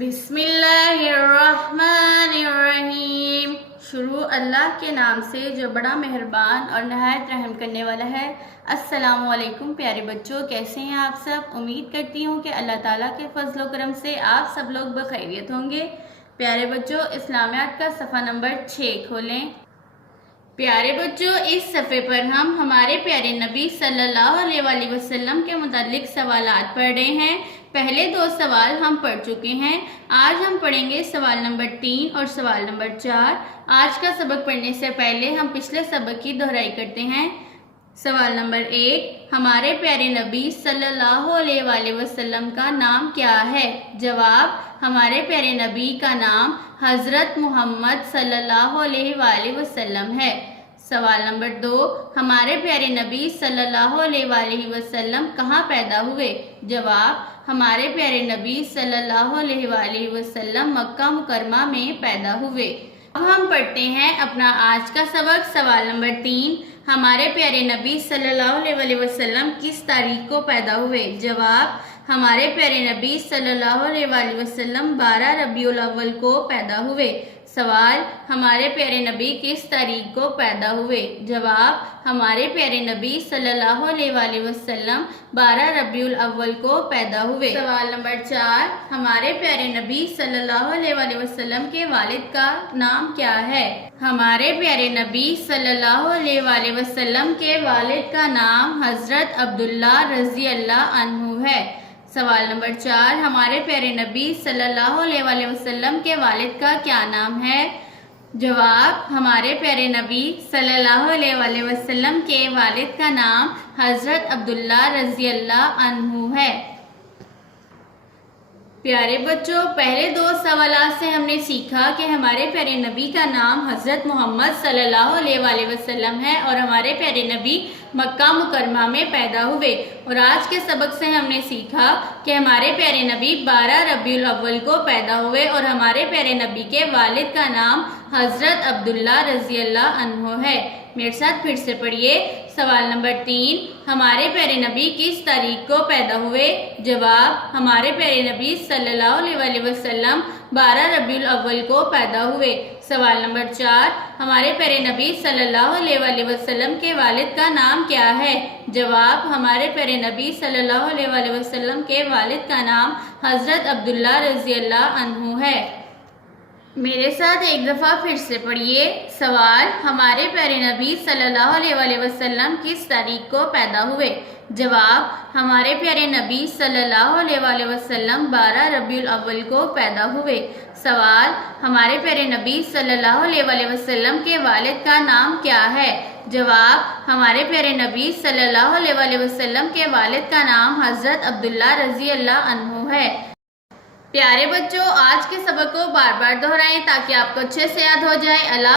बिस्मिल्लाहिर्रहमानिर्रहीम। शुरू अल्लाह के नाम से जो बड़ा मेहरबान और नहायत रहम करने वाला है। अस्सलामु अलैकुम प्यारे बच्चों, कैसे हैं आप सब। उम्मीद करती हूँ कि अल्लाह ताला के फजल करम से आप सब लोग बखैरियत होंगे। प्यारे बच्चों, इस्लामियात का सफ़ा नंबर 6 खोलें। प्यारे बच्चों, इस सफ़े पर हम हमारे प्यारे नबी सल्लल्लाहु अलैहि वसल्लम के मुतालिक सवालात पढ़ रहे हैं। पहले 2 सवाल हम पढ़ चुके हैं। आज हम पढ़ेंगे सवाल नंबर 3 और सवाल नंबर 4। आज का सबक पढ़ने से पहले हम पिछले सबक की दोहराई करते हैं। सवाल नंबर 1, हमारे प्यारे नबी सल्लल्लाहु अलैहि वसल्लम का नाम क्या है। जवाब, हमारे प्यारे नबी का नाम हज़रत मोहम्मद सल्लल्लाहु अलैहि वसल्लम है। सवाल नंबर 2, हमारे प्यारे नबी सल्लल्लाहु अलैहि वसल्लम कहाँ पैदा हुए। जवाब, हमारे प्यारे नबी सल्लल्लाहु अलैहि वसल्लम मक्का मुकरमा में पैदा हुए। अब हम पढ़ते हैं अपना आज का सबक। सवाल नंबर 3, हमारे प्यारे नबी सल्लल्लाहु अलैहि वसल्लम किस तारीख को पैदा हुए। जवाब, हमारे प्यारे नबी सल्लल्लाहु अलैहि वसल्लम 12 रबीउल अव्वल को पैदा हुए। सवाल, हमारे प्यारे नबी किस तारीख को पैदा हुए। जवाब, हमारे प्यारे नबी सल्लल्लाहु अलैहि वसल्लम 12 रबीउल अव्वल को पैदा हुए। सवाल नंबर 4, हमारे प्यारे नबी सल्लल्लाहु अलैहि वसल्लम के वालिद का नाम क्या है। हमारे प्यारे नबी सल्लल्लाहु अलैहि वसल्लम के वालिद का नाम हज़रत अब्दुल्ला रज़ी अल्लाह अन्हु है। सवाल नंबर 4, हमारे प्यारे नबी सल्लल्लाहु अलैहि वसल्लम के वालिद का क्या नाम है। जवाब, हमारे प्यारे नबी सल्लल्लाहु अलैहि वसल्लम के वालिद का नाम हज़रत अब्दुल्ला रज़ी अल्लाह अन्हु है। प्यारे बच्चों, पहले 2 सवालात से हमने सीखा कि हमारे प्यारे नबी का नाम हज़रत मोहम्मद सल्लल्लाहु अलैहि वसल्लम है और हमारे प्यारे नबी मक्का मुकरमा में पैदा हुए। और आज के सबक से हमने सीखा कि हमारे प्यारे नबी 12 रबीउल अव्वल को पैदा हुए और हमारे प्यारे नबी के वालिद का नाम हज़रत अब्दुल्ला रज़ी अल्लाह अन्हु है। मेरे साथ फिर से पढ़िए। सवाल नंबर 3, हमारे प्यारे नबी किस तारीख को पैदा हुए। जवाब, हमारे प्यारे नबी सल्लल्लाहु अलैहि वसल्लम 12 रबीउल अव्वल को पैदा हुए। सवाल नंबर 4, हमारे प्यारे नबी सल्लल्लाहु अलैहि वसल्लम के वालिद का नाम क्या है। जवाब, हमारे प्यारे नबी सल्लल्लाहु अलैहि वसल्लम के वालिद का नाम हज़रत अब्दुल्ला रज़ी अल्लाह अन्हु है। मेरे साथ एक दफ़ा फिर से पढ़िए। सवाल, हमारे प्यारे नबी सल्लल्लाहु अलैहि वसल्लम किस तारीख को पैदा हुए। जवाब, हमारे प्यारे नबी सल्लल्लाहु अलैहि वसल्लम 12 रबीउल अव्वल को पैदा हुए। सवाल, हमारे प्यारे नबी सल्लल्लाहु अलैहि वसल्लम के वालिद का नाम क्या है। जवाब, हमारे प्यारे नबी सल्लल्लाहु अलैहि वसल्लम के वालिद का नाम हज़रत अब्दुल्ला रज़ी अल्लाह अन्हु है। प्यारे बच्चों, आज के सबक को बार बार दोहराएं ताकि आपको अच्छे से याद हो जाए। अल्लाह